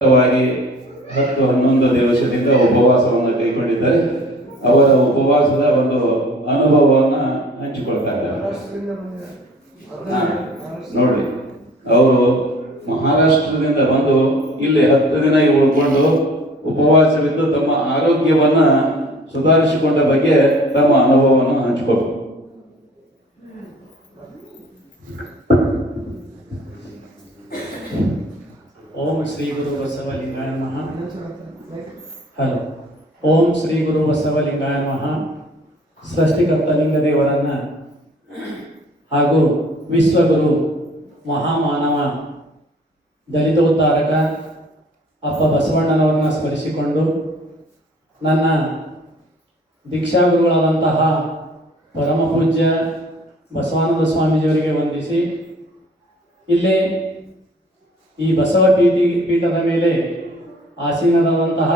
ವಾಗಿ 10-11 ದಿವಸದಿಂದ ಉಪವಾಸವನ್ನು ಕೈಗೊಂಡಿದ್ದಾರೆ. ಅವರ ಉಪವಾಸದ ಒಂದು ಅನುಭವವನ್ನು ಹಂಚಿಕೊಳ್ತಾ ಇದ್ದಾರೆ. ನೋಡಿ, ಅವರು ಮಹಾರಾಷ್ಟ್ರದಿಂದ ಬಂದು ಇಲ್ಲಿ 10 ದಿನ ಉಳ್ಕೊಂಡು ಉಪವಾಸವಿದ್ದು ತಮ್ಮ ಆರೋಗ್ಯವನ್ನ ಸುಧಾರಿಸಿಕೊಂಡ ಬಗ್ಗೆ ತಮ್ಮ ಅನುಭವವನ್ನು ಹಂಚಿಕೊಳ್ತಾರೆ. ಓಂ ಶ್ರೀ ಗುರು ಬಸವಲಿಂಗಾಯ ನಮಃ. ಹಲೋ. ಓಂ ಶ್ರೀ ಗುರು ಬಸವಲಿಂಗಾಯ ನಮಃ. ಸೃಷ್ಟಿಕರ್ತ ಲಿಂಗದೇವರನ್ನ ಹಾಗೂ ವಿಶ್ವಗುರು ಮಹಾಮಾನವ ದಲಿತೋದ್ಧಾರಕ ಅಪ್ಪ ಬಸವಣ್ಣನವರನ್ನ ಸ್ಮರಿಸಿಕೊಂಡು ನನ್ನ ದೀಕ್ಷಾಗುರುಗಳಾದಂತಹ ಪರಮ ಪೂಜ್ಯ ಬಸವಾನಂದ ಸ್ವಾಮೀಜಿಯವರಿಗೆ ವಂದಿಸಿ ಇಲ್ಲಿ ಈ ಬಸವ ಪೀಠದ ಮೇಲೆ ಆಸೀನರಾದಂತಹ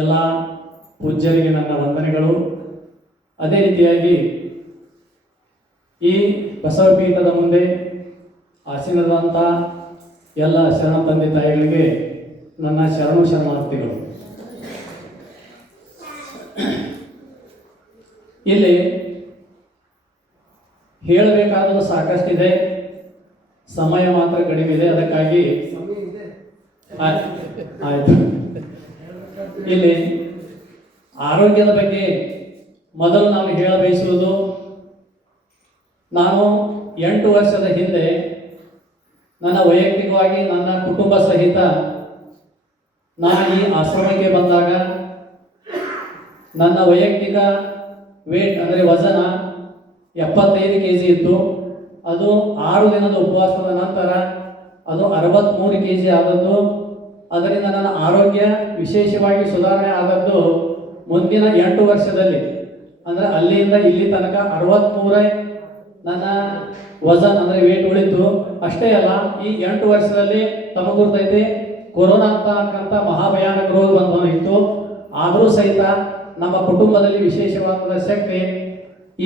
ಎಲ್ಲ ಪೂಜ್ಯರಿಗೆ ನನ್ನ ವಂದನೆಗಳು. ಅದೇ ರೀತಿಯಾಗಿ ಈ ಬಸವ ಪೀಠದ ಮುಂದೆ ಆಸೀನರಾದಂಥ ಎಲ್ಲ ಶರಣ ತಂದೆ ತಾಯಿಗಳಿಗೆ ನನ್ನ ಶರಣಾರ್ಥಿಗಳು. ಇಲ್ಲಿ ಹೇಳಬೇಕಾದರೂ ಸಾಕಷ್ಟಿದೆ, ಸಮಯ ಮಾತ್ರ ಕಡಿಮೆ ಇದೆ. ಅದಕ್ಕಾಗಿ ಆಯ್ತು. ಇಲ್ಲಿ ಆರೋಗ್ಯದ ಬಗ್ಗೆ ಮೊದಲು ನಾನು ಹೇಳಬಯಸುವುದು, ನಾನು 8 ವರ್ಷದ ಹಿಂದೆ ನನ್ನ ವೈಯಕ್ತಿಕವಾಗಿ ನನ್ನ ಕುಟುಂಬ ಸಹಿತ ನಾನು ಈ ಆಶ್ರಮಕ್ಕೆ ಬಂದಾಗ ನನ್ನ ವೈಯಕ್ತಿಕ ವೇಟ್ ಅಂದರೆ ವಜನ 75 kg ಇತ್ತು. ಅದು 6 ದಿನದ ಉಪವಾಸದ ನಂತರ ಅದು 63 kg ಆದದ್ದು. ಅದರಿಂದ ನನ್ನ ಆರೋಗ್ಯ ವಿಶೇಷವಾಗಿ ಸುಧಾರಣೆ ಆದದ್ದು ಮುಂದಿನ 8 ವರ್ಷದಲ್ಲಿ. ಅಂದರೆ ಅಲ್ಲಿಂದ ಇಲ್ಲಿ ತನಕ 63 ನನ್ನ ವಜನ್ ಅಂದರೆ ವೇಟ್ ಉಳಿತು. ಅಷ್ಟೇ ಅಲ್ಲ, ಈ 8 ವರ್ಷದಲ್ಲಿ ತಮಗುರ್ತೈತೆ ಕೊರೋನಾ ಅಂತಕ್ಕಂಥ ಮಹಾಭಯಾನಕ ರೋಗ ಬಂದಿತ್ತು. ಆದರೂ ಸಹಿತ ನಮ್ಮ ಕುಟುಂಬದಲ್ಲಿ ವಿಶೇಷವಾದ ಶಕ್ತಿ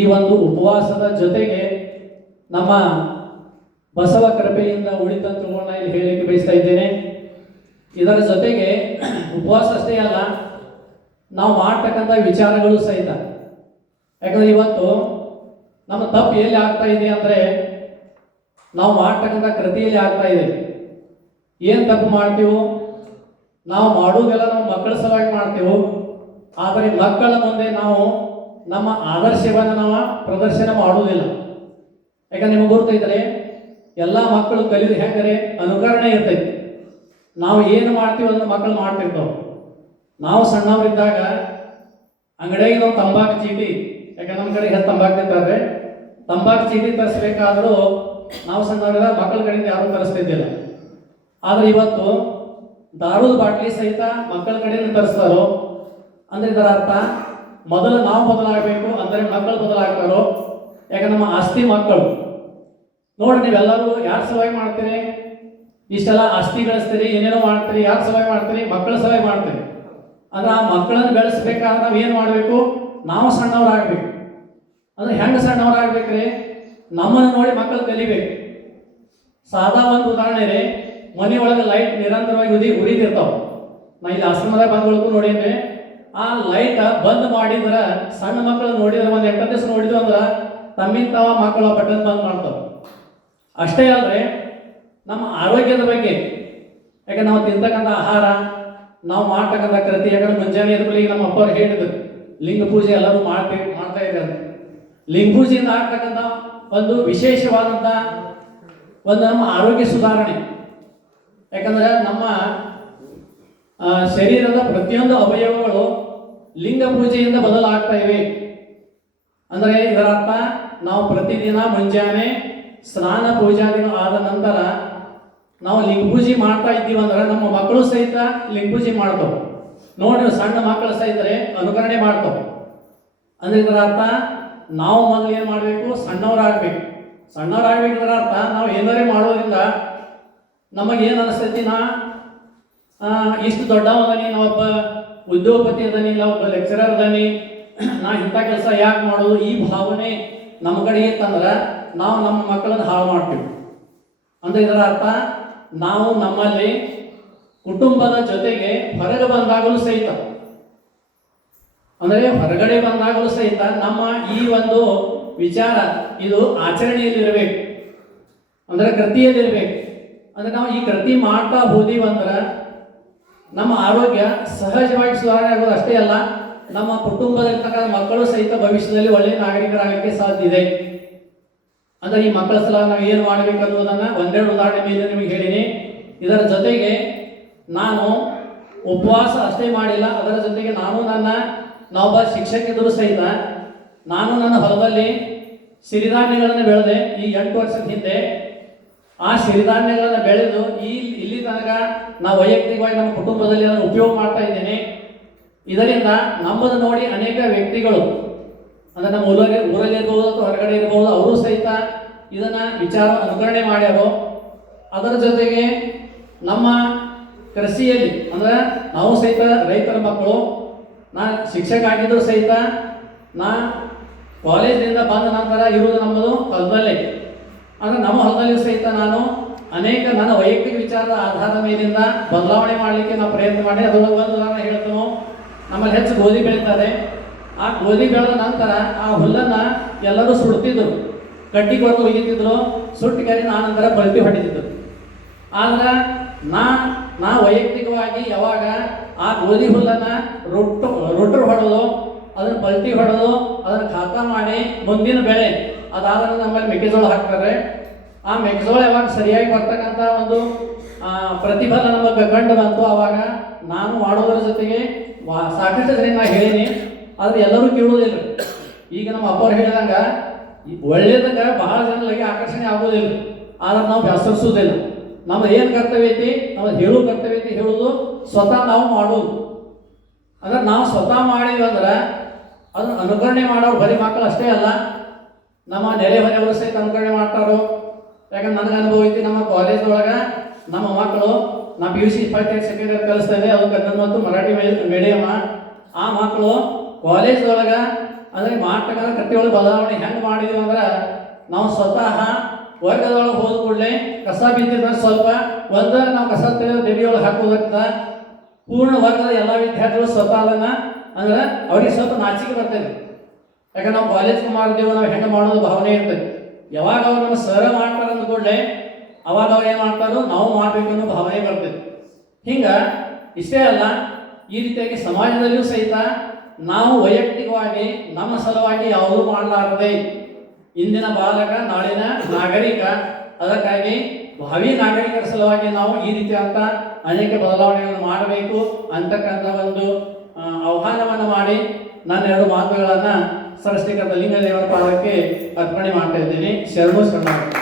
ಈ ಒಂದು ಉಪವಾಸದ ಜೊತೆಗೆ ನಮ್ಮ ಬಸವ ಕೃಪೆಯಿಂದ ಉಳಿತಂತ ಇಲ್ಲಿ ಹೇಳಲಿಕ್ಕೆ ಬಯಸ್ತಾ ಇದ್ದೇನೆ. ಇದರ ಜೊತೆಗೆ ಉಪವಾಸ ಅಷ್ಟೇ ಅಲ್ಲ, ನಾವು ಮಾಡ್ತಕ್ಕಂಥ ವಿಚಾರಗಳು ಸಹಿತ. ಯಾಕಂದ್ರೆ ಇವತ್ತು ನಮ್ಮ ತಪ್ಪು ಎಲ್ಲಿ ಆಗ್ತಾ ಇದೆ ಅಂದರೆ ನಾವು ಮಾಡ್ತಕ್ಕಂಥ ಕೃತಿಯಲ್ಲಿ ಆಗ್ತಾ ಇದೆ. ಏನು ತಪ್ಪು ಮಾಡ್ತೀವೋ, ನಾವು ಮಾಡುವುದೆಲ್ಲ ನಮ್ಮ ಮಕ್ಕಳ ಸಲುವಾಗಿ ಮಾಡ್ತೇವೆ. ಆದರೆ ಮಕ್ಕಳ ಮುಂದೆ ನಾವು ನಮ್ಮ ಆದರ್ಶವನ್ನು ನಾವು ಪ್ರದರ್ಶನ ಮಾಡುವುದಿಲ್ಲ. ಯಾಕಂದ್ರೆ ನಿಮಗೆ ಗೊತ್ತೈತಾರೆ, ಎಲ್ಲ ಮಕ್ಕಳು ಕಲಿದು ಹೆಂಗರೆ ಅನುಕರಣೆ ಇರ್ತೈತಿ. ನಾವು ಏನು ಮಾಡ್ತೀವಿ ಅದನ್ನು ಮಕ್ಕಳು ಮಾಡ್ತಿರ್ತಾವೆ. ನಾವು ಸಣ್ಣವರಿದ್ದಾಗ ಅಂಗಡಿಯಾಗಿ ನಾವು ತಂಬಾಕು ಚೀಟಿ, ಯಾಕಂದ್ರೆ ನಮ್ಮ ಕಡೆ ತಂಬಾಕು ತಿಂತಾರೆ, ತಂಬಾಕು ಚೀಟಿ ತರಿಸ್ಬೇಕಾದ್ರೂ ನಾವು ಸಣ್ಣವರಿದ್ದಾಗ ಮಕ್ಕಳ ಕಡೆಯಿಂದ ಯಾರೂ ತರಿಸ್ತಿದ್ದಿಲ್ಲ. ಆದರೆ ಇವತ್ತು ದಾರುದ ಬಾಟ್ಲಿ ಸಹಿತ ಮಕ್ಕಳ ಕಡೆಯಿಂದ ತರಿಸ್ತಾರೋ. ಅಂದ್ರೆ ಇದರ ಅರ್ಥ ಮೊದಲು ನಾವು ಬದಲಾಗಬೇಕು, ಅಂದರೆ ಮಕ್ಕಳು ಬದಲಾಗ್ತಾರೋ. ಯಾಕಂದ್ರೆ ನಮ್ಮ ಆಸ್ತಿ ಮಕ್ಕಳು. ನೋಡಿ, ನೀವೆಲ್ಲರೂ ಯಾರು ಸಲುವಾಗಿ ಮಾಡ್ತೀರಿ? ಇಷ್ಟೆಲ್ಲ ಆಸ್ತಿ ಗಳಿಸ್ತೀರಿ, ಏನೇನೋ ಮಾಡ್ತೀರಿ. ಯಾರು ಸಲುವಾಗಿ ಮಾಡ್ತೀರಿ? ಮಕ್ಕಳ ಸಲುವಾಗಿ ಮಾಡ್ತೀರಿ. ಅಂದ್ರೆ ಆ ಮಕ್ಕಳನ್ನು ಬೆಳೆಸ್ಬೇಕಾದ್ರೆ ನಾವು ಏನು ಮಾಡಬೇಕು? ನಾವು ಸಣ್ಣವರಾಗಬೇಕು. ಅಂದ್ರೆ ಹೆಂಗೆ ಸಣ್ಣವರಾಗಬೇಕ್ರಿ? ನಮ್ಮನ್ನು ನೋಡಿ ಮಕ್ಕಳು ಕಲಿಬೇಕು. ಸಾದಾ ಒಂದು ಉದಾಹರಣೆ ರೀ, ಮನೆಯೊಳಗೆ ಲೈಟ್ ನಿರಂತರವಾಗಿ ಉರಿದಿರ್ತಾವೆ. ನಾ ಇಲ್ಲಿ ಆಶ್ರಮದಾಗ ಬಂದ್ಗಳಿಗೂ ನೋಡಿದ್ರೆ ಆ ಲೈಟ್ ಬಂದ್ ಮಾಡಿದ್ರೆ ಸಣ್ಣ ಮಕ್ಕಳು ನೋಡಿದ್ರೆ ಒಂದು 8 ದಿವಸ ನೋಡಿದ್ವು ಅಂದ್ರೆ ತಮ್ಮಿಂದ ತಾವ ಮಕ್ಕಳು ಬಟನ್ ಬಂದ್ ಮಾಡ್ತಾವೆ. ಅಷ್ಟೇ ಅಲ್ಲದೆ ನಮ್ಮ ಆರೋಗ್ಯದ ಬಗ್ಗೆ, ಯಾಕಂದ್ರೆ ನಾವು ತಿಂತಕ್ಕಂಥ ಆಹಾರ, ನಾವು ಮಾಡ್ತಕ್ಕಂಥ ಕೃತಿ. ಯಾಕಂದ್ರೆ ಮುಂಜಾನೆ ಎದ್ರಲ್ಲಿ ನಮ್ಮ ಅಪ್ಪವ್ರು ಹೇಳಿದ್ರು, ಲಿಂಗ ಪೂಜೆ ಎಲ್ಲರೂ ಮಾಡ್ತಾ ಇದ್ದಾರೆ. ಲಿಂಗ ಪೂಜೆಯಿಂದ ಆಗ್ತಕ್ಕಂಥ ಒಂದು ವಿಶೇಷವಾದಂಥ ಒಂದು ನಮ್ಮ ಆರೋಗ್ಯ ಸುಧಾರಣೆ. ಯಾಕಂದ್ರೆ ನಮ್ಮ ಶರೀರದ ಪ್ರತಿಯೊಂದು ಅವಯವಗಳು ಲಿಂಗ ಪೂಜೆಯಿಂದ ಬದಲಾಗ್ತಾ ಇವೆ. ಅಂದರೆ ಇದರ ಅರ್ಥ ನಾವು ಪ್ರತಿದಿನ ಮುಂಜಾನೆ ಸ್ನಾನ ಪೂಜಾದಿಗಳು ಆದ ನಂತರ ನಾವು ಲಿಂಗ ಪೂಜೆ ಮಾಡ್ತಾ ಇದ್ದೀವಿ ಅಂದ್ರೆ ನಮ್ಮ ಮಕ್ಕಳು ಸಹಿತ ಲಿಂಗ ಪೂಜೆ ಮಾಡ್ತಾವೆ. ನೋಡಿ, ಸಣ್ಣ ಮಕ್ಕಳು ಸಹಿತರೆ ಅನುಕರಣೆ ಮಾಡ್ತಾವೆ. ಅಂದ್ರೆ ಇದರ ಅರ್ಥ ನಾವು ಮೊದಲು ಏನು ಮಾಡಬೇಕು? ಸಣ್ಣವರಾಗಬೇಕು. ಸಣ್ಣವರಾಗಬೇಕು ಇದರ ಅರ್ಥ ನಾವು ಏನಾರೇ ಮಾಡೋದ್ರಿಂದ ನಮಗೇನು ಅನಿಸ್ತೈತಿ, ಇಷ್ಟು ದೊಡ್ಡವದನಿ, ನಾವೊಬ್ಬ ಉದ್ಯೋಗಪತಿ ಅದನಿ, ಇಲ್ಲ ಒಬ್ಬ ಲೆಕ್ಚರರ್ ಅದನಿ, ನಾ ಇಂಥ ಕೆಲಸ ಯಾಕೆ ಮಾಡೋದು, ಈ ಭಾವನೆ ನಮ್ಮ ಕಡೆಗೆ ತಂದ್ರೆ ನಾವು ನಮ್ಮ ಮಕ್ಕಳನ್ನು ಹಾಳು ಮಾಡ್ತೀವಿ. ಅಂದ್ರೆ ಇದರ ಅರ್ಥ ನಾವು ನಮ್ಮಲ್ಲಿ ಕುಟುಂಬದ ಜೊತೆಗೆ ಹೊರಗೆ ಬಂದಾಗಲೂ ಸಹಿತ, ಅಂದರೆ ಹೊರಗಡೆ ಬಂದಾಗಲೂ ಸಹಿತ ನಮ್ಮ ಈ ಒಂದು ವಿಚಾರ ಇದು ಆಚರಣೆಯಲ್ಲಿರಬೇಕು, ಅಂದ್ರೆ ಕೃತಿಯಲ್ಲಿರಬೇಕು. ಅಂದ್ರೆ ನಾವು ಈ ಕೃತಿ ಮಾಡ್ತಾ ಹೋದೀವಂದ್ರೆ ನಮ್ಮ ಆರೋಗ್ಯ ಸಹಜವಾಗಿ ಸುಧಾರಣೆ ಆಗೋದು ಅಷ್ಟೇ ಅಲ್ಲ, ನಮ್ಮ ಕುಟುಂಬದಲ್ಲಿರ್ತಕ್ಕಂಥ ಮಕ್ಕಳು ಸಹಿತ ಭವಿಷ್ಯದಲ್ಲಿ ಒಳ್ಳೆಯ ನಾಗರಿಕರಾಗಲಿಕ್ಕೆ ಸಾಧ್ಯ ಇದೆ. ಅಂದ್ರೆ ಈ ಮಕ್ಕಳ ಸಲ ನಾವು ಏನು ಮಾಡಬೇಕು ಅನ್ನೋದನ್ನ ಒಂದೆರಡು ಉದಾಹರಣೆ ಮೇಲೆ ನಿಮಗೆ ಹೇಳಿನಿ. ಇದರ ಜೊತೆಗೆ ನಾನು ಉಪವಾಸ ಅಷ್ಟೇ ಮಾಡಿಲ್ಲ, ಅದರ ಜೊತೆಗೆ ನಾನೊಬ್ಬ ಶಿಕ್ಷಕಿದ್ದರೂ ಸಹಿತ ನಾನು ನನ್ನ ಹೊಲದಲ್ಲಿ ಸಿರಿಧಾನ್ಯಗಳನ್ನು ಬೆಳೆದೆ. ಈ 8 ವರ್ಷದ ಹಿಂದೆ ಆ ಸಿರಿಧಾನ್ಯಗಳನ್ನು ಬೆಳೆದು ಇಲ್ಲಿ ತನಕ ನಾವು ವೈಯಕ್ತಿಕವಾಗಿ ನಮ್ಮ ಕುಟುಂಬದಲ್ಲಿ ಅದನ್ನು ಉಪಯೋಗ ಮಾಡ್ತಾ ಇದ್ದೇನೆ. ಇದರಿಂದ ನಮ್ಮನ್ನು ನೋಡಿ ಅನೇಕ ವ್ಯಕ್ತಿಗಳು, ಅಂದ್ರೆ ನಮ್ಮ ಊರಲ್ಲಿ ಇರ್ಬೋದು ಅಥವಾ ಹೊರಗಡೆ ಇರ್ಬೋದು, ಅವರು ಸಹಿತ ಇದನ್ನ ವಿಚಾರ ಅನುಕರಣೆ ಮಾಡ್ಯಾರೋ. ಅದರ ಜೊತೆಗೆ ನಮ್ಮ ಕೃಷಿಯಲ್ಲಿ, ಅಂದ್ರೆ ನಾವು ಸಹಿತ ರೈತರ ಮಕ್ಕಳು, ನಾ ಶಿಕ್ಷಕ ಆಗಿದ್ರು ಸಹಿತ ನಾ ಕಾಲೇಜಿನಿಂದ ಬಂದ ನಂತರ ಇರುವುದು ನಮ್ಮದು ಹೊಲದಲ್ಲೇ. ಅಂದ್ರೆ ನಮ್ಮ ಹೊಲದಲ್ಲಿ ಸಹಿತ ನಾನು ಅನೇಕ ನನ್ನ ವೈಯಕ್ತಿಕ ವಿಚಾರದ ಆಧಾರದ ಮೇಲಿಂದ ಬದಲಾವಣೆ ಮಾಡಲಿಕ್ಕೆ ನಾವು ಪ್ರಯತ್ನ ಮಾಡಿ. ಅದರೊಳಗೆ ಒಂದು ಉದಾಹರಣೆ ಹೇಳ್ತೇವೆ. ನಮ್ಮಲ್ಲಿ ಹೆಚ್ಚು ಗೋಧಿ ಬೆಳೀತಾರೆ. ಆ ಗೋಧಿ ಬೆಳೆದ ನಂತರ ಆ ಹುಲ್ಲನ್ನು ಎಲ್ಲರೂ ಸುಡ್ತಿದ್ರು, ಕಡ್ಡಿ ಕೊಟ್ಟು ಒಯ್ಯುತ್ತಿದ್ರು, ಸುಟ್ಟು ಕರಿ ನಾನಂತರ ಪಲ್ಟಿ ಹೊಡಿತಿದ್ರು. ಆದ್ರೆ ನಾ ವೈಯಕ್ತಿಕವಾಗಿ ಯಾವಾಗ ಆ ಗೋಧಿ ಹುಲ್ಲನ್ನು ರೊಟ್ಟರು ಹೊಡೆದು ಅದನ್ನು ಪಲ್ಟಿ ಹೊಡೆದು ಅದನ್ನು ಖಾತ ಮಾಡಿ ಮುಂದಿನ ಬೆಳೆ ಅದಾದ ನಮ್ಮಲ್ಲಿ ಮೆಕ್ಕೆಜೋಳ ಹಾಕ್ತಾರೆ. ಆ ಮೆಕ್ಕೆಜೋಳ ಯಾವಾಗ ಸರಿಯಾಗಿ ಬರ್ತಕ್ಕಂಥ ಒಂದು ಪ್ರತಿಫಲ ನಮಗೆ ಕಂಡು ಬಂತು, ಆವಾಗ ನಾನು ಮಾಡೋದರ ಜೊತೆಗೆ ಸಾಕಷ್ಟು ಜನ ನಾ ಹೇಳೀನಿ. ಆದ್ರೆ ಎಲ್ಲರೂ ಕೇಳುವುದಿಲ್ಲ. ಈಗ ನಮ್ಮ ಅಪ್ಪವ್ರು ಹೇಳಿದಂಗ ಒಳ್ಳೇದಕ್ಕೆ ಬಹಳ ಜನರಿಗೆ ಆಕರ್ಷಣೆ ಆಗೋದಿಲ್ಲ, ಆದ್ರೆ ನಾವು ವ್ಯಾಸರಿಸೋದಿಲ್ಲ. ನಮ್ದು ಏನು ಕರ್ತವ್ಯ ಐತಿ, ನಮ್ದು ಹೇಳೋ ಕರ್ತವ್ಯ ಐತಿ, ಹೇಳೋದು ಸ್ವತಃ ನಾವು ಮಾಡೋದು. ಅಂದ್ರೆ ನಾವು ಸ್ವತಃ ಮಾಡಿದ್ವಿ ಅಂದ್ರೆ ಅದನ್ನು ಅನುಕರಣೆ ಮಾಡೋರು ಬರೀ ಮಕ್ಕಳು ಅಷ್ಟೇ ಅಲ್ಲ, ನಮ್ಮ ನೆರೆಹೊರೆಯವರು ಸಹಿತ ಅನುಕರಣೆ ಮಾಡ್ತಾರೋ. ಯಾಕಂದ್ರೆ ನನಗೆ ಅನುಭವ ಐತಿ. ನಮ್ಮ ಕಾಲೇಜ್ದೊಳಗೆ ನಮ್ಮ ಮಕ್ಕಳು, ನಾ PUC first year second year ಕಲಿಸ್ತಾ ಇದ್ದೆ, ಅದು ಕನ್ನಡ ಮತ್ತು ಮರಾಠಿ ಮೀಡಿಯಮ್. ಆ ಮಕ್ಕಳು ಕಾಲೇಜ್ದೊಳಗೆ ಅಂದರೆ ಮಾಡ್ತಕ್ಕಂಥ ಕೃತಿಯೊಳಗೆ ಬದಲಾವಣೆ ಹೆಂಗೆ ಮಾಡಿದೀವಿ ಅಂದ್ರೆ, ನಾವು ಸ್ವತಃ ವರ್ಗದೊಳಗೆ ಹೋದ ಕೂಡಲೇ ಕಸ ಬಿದ್ದಿದ್ದ ಸ್ವಲ್ಪ ನಾವು ಕಸ ತೆಗೆಯೊಳಗೆ ಹಾಕೋದಕ್ಕ ಪೂರ್ಣ ವರ್ಗದ ಎಲ್ಲ ವಿದ್ಯಾರ್ಥಿಗಳು ಸ್ವತಃ ಅದನ್ನು ಅಂದ್ರೆ ಅವ್ರಿಗೆ ಸ್ವಲ್ಪ ನಾಚಿಕೆ ಬರ್ತದೆ. ಯಾಕಂದ್ರೆ ನಾವು ಕಾಲೇಜ್ ಮಾಡಿದೆವು, ನಾವು ಹೆಂಗೆ ಮಾಡೋದು ಭಾವನೆ ಇರ್ತದೆ. ಯಾವಾಗ ಅವ್ರು ನಮ್ಮ ಸರ ಮಾಡ್ತಾರೆ ಅಂದ ಕೂಡಲೇ ಅವಾಗ ಅವ್ರು ಏನು ಮಾಡ್ತಾರೋ ನಾವು ಮಾಡಬೇಕು ಅನ್ನೋ ಭಾವನೆ ಬರ್ತದೆ. ಹಿಂಗೆ ಇಷ್ಟೇ ಅಲ್ಲ, ಈ ರೀತಿಯಾಗಿ ಸಮಾಜದಲ್ಲಿಯೂ ಸಹಿತ ನಾವು ವೈಯಕ್ತಿಕವಾಗಿ ನಮ್ಮ ಸಲುವಾಗಿ ಯಾವುದೂ ಮಾಡಲಾರದೆ ಇಂದಿನ ಬಾಲಕ ನಾಳಿನ ನಾಗರಿಕ, ಅದಕ್ಕಾಗಿ ಭಾವಿ ನಾಗರಿಕರ ಸಲುವಾಗಿ ನಾವು ಈ ರೀತಿಯಾದ ಅನೇಕ ಬದಲಾವಣೆಗಳನ್ನು ಮಾಡಬೇಕು ಅಂತಕ್ಕಂಥ ಒಂದು ಆಹ್ವಾನವನ್ನು ಮಾಡಿ ನನ್ನ 2 ಮಾತುಗಳನ್ನು ಸೃಷ್ಟಿಕರ್ತ ಲಿಂಗದೇವರ ಪಾದಕ್ಕೆ ಅರ್ಪಣೆ ಮಾಡ್ತಾ ಇದ್ದೀನಿ. ಶರಣು ಶರಣಾರ್ಥಿ.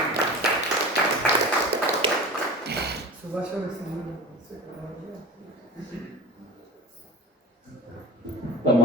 ತಮ್ಮ